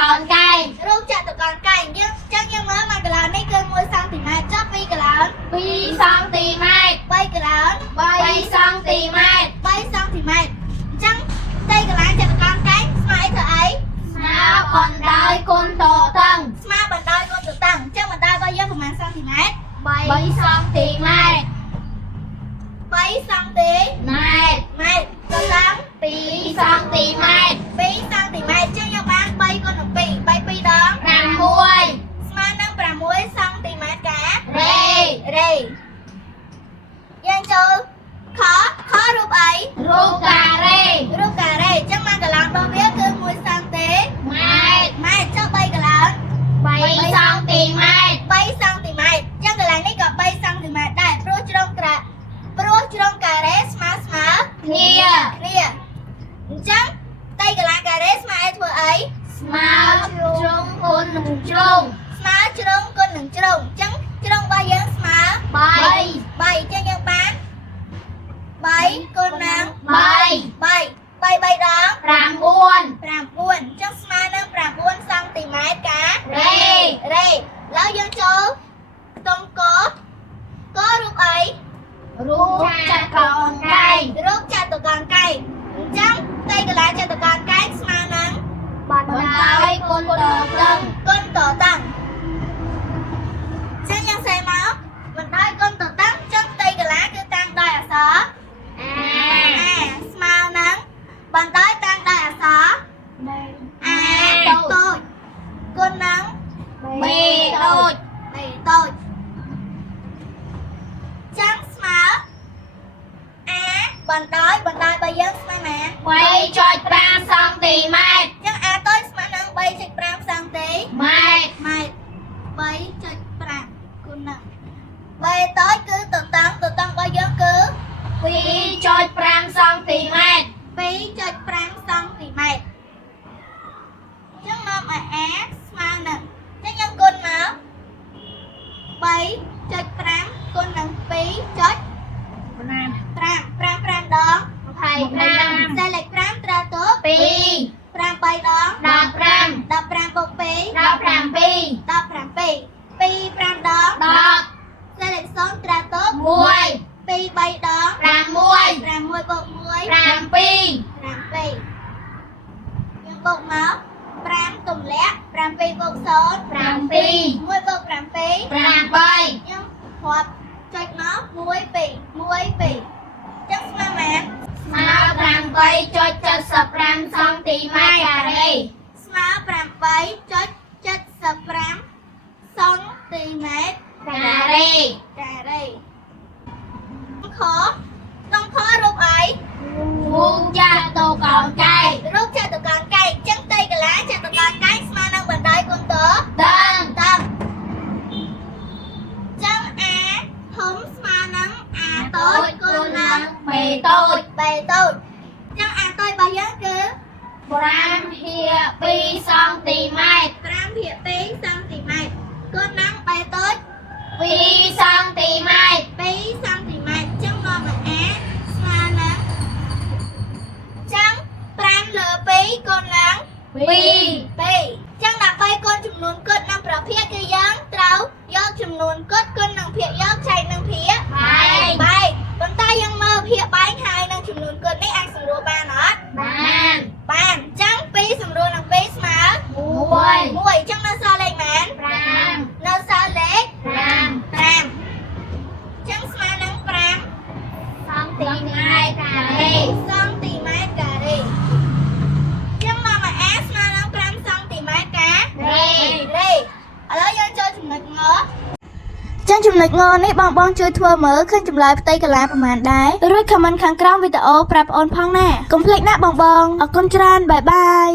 កោនកែង រូបចតុកោណកែងយើងចឹងយើងមើលមួយកន្លងនេះគឺ1សង់ទីម៉ែត្រចុះ2កន្លង2សង់ទីម៉ែត្រ3កន្លង3សង់ទីម៉ែត្រ3សង់ទីម៉ែត្រអញ្ចឹងផ្ទៃកន្លងចតុកោណកែងស្មើធ្វើអីស្មើបណ្ដោយគុណតតឹងស្មើបណ្ដោយគុណតតឹងអញ្ចឹងបណ្ដោយរបស់យើងប្រហែលសង់ទីម៉ែត្រ3សង់ទីម៉ែត្រ3សង់ទីម៉ែត្រម៉ែត្រតតឹង2សង់ទីម៉ែត្រ2សង់ទីម៉ែត្រអញ្ចឹងយើងបាន3គុណនឹង2 3 2ដង6ស្មើនឹង6សង់ទីម៉ែត្រការរេយើងចូលខរូបអីរូបការ៉េរូបការ៉េអញ្ចឹងមួយកន្លងរបស់វាគឺ1សង់ទីម៉ែត្រម៉ែត្រចុះ3កន្លង3សង់ទីម៉ែត្រ3សង់ទីម៉ែត្រអញ្ចឹងកន្លែងនេះក៏3សង់ទីម៉ែត្រដែរព្រោះជ្រុងការ៉េស្មើគ្នាអញ្ចឹងផ្ទៃកន្លែងការ៉េស្មើឲ្យធ្វើអីស្មើជ្រុងគុណនឹងជ្រុងស្មើជ្រុងគុណនឹងជ្រុងអញ្ចឹងជ្រុងរបស់យើងស្មើ3អញ្ចឹងយើងបាន3គុណនឹង3 3ដង9អញ្ចឹងស្មើនឹង9សង់ទីម៉ែត្រការរេឡើយយើងចូលខ្ទង់ករូបអីរូបចតុកោណកែងរូបចតុកោណកែងអញ្ចឹងផ្ទៃកន្លែងចតុកោណកែងស្មើនឹងបណ្ដោយគុណតតឹងអញ្ចឹងយើងសេមកបណ្ដោយគុណតតឹងអញ្ចឹងផ្ទៃកន្លែងគឺតាំងដោយអក្សរស្មើនឹងបណ្ដោយតាំងដោយអក្សរតូចគុណនឹងបតូចចឹងស្មើបណ្ដោយរបស់យើងស្មើណា3.5សង់ទីម៉ែត្រចឹងតូចស្មើនឹង3.5សង់ទីម៉ែត្រ3.5គុណនឹងតូចគឺតតឹងរបស់យើងគឺ2.5សង់ទីម៉ែត្រ2.5សង់ទីម៉ែត្រចឹងនាំឲ្យស្មើនឹងចឹងយើងគុណមក3.5គុណនឹង2.5 5ដង25តែលេខ5ត្រូវទៅ2 5 3ដង15ពុក2 17 2 5ដង10តែលេខ0ត្រូវទៅ1 2 3ដង6ពុក1 7 យើងបុកមក5ទម្លាក់7ពុក0 7 1ពុក7 8យើងរាប់ចុចមក1 2ចឹងស្មើមែនស្មើ8.75សង់ទីម៉ែត្រការ៉េស្មើ8.75សង់ទីម៉ែត្រការ៉េក្នុងខរូបអីរូបចតុកោណកែងរូបចតុកោណកែងចឹងផ្ទៃកន្លែងចតុកោណកែងស្មើនឹងបណ្ដោយគុណតតឹងចឹងធំស្មើនឹងតូចគុណនឹងបតូចចឹងតូចរបស់យើងគឺ5/2សង់ទីម៉ែត្រ5/2សង់ទីម៉ែត្រគុណនឹងបតូច2សង់ទីម៉ែត្រ2សង់ទីម៉ែត្រចឹងនាំឲ្យស្មើនឹងចឹង5លើ2គុណនឹង2ចឹងដើម្បីគុណចំនួនគុណនឹងប្រភេទគឺយើងត្រូវយកចំនួនគុណគុណនឹងភាគយកចែកនឹងភាគបែកប៉ុន្តែយើងមើលភាគបែកហើយនឹងចំនួនគុណនេះអាចសម្រួលបានអត់បានចឹង2សម្រួលនឹង2ស្មើ1ចឹងនៅសល់លេខមែន5នៅសល់លេខ5ចឹងស្មើនឹង5សង់ទីម៉ែត្រការ៉េសង់ទីម៉ែត្រការ៉េចឹងមកស្មើនឹង5សង់ទីម៉ែត្រការ៉េឥឡូវយើងចូលចំណុចងចឹងចំណុចងនេះបងជួយធ្វើមើលឃើញចម្លើយផ្ទៃកន្លែងប្រហែលដែររួចខមមិនខាងក្រោមវីដេអូប្រាប់បងផងណាកុំភ្លេចណាបងអរគុណច្រើនបាយបាយ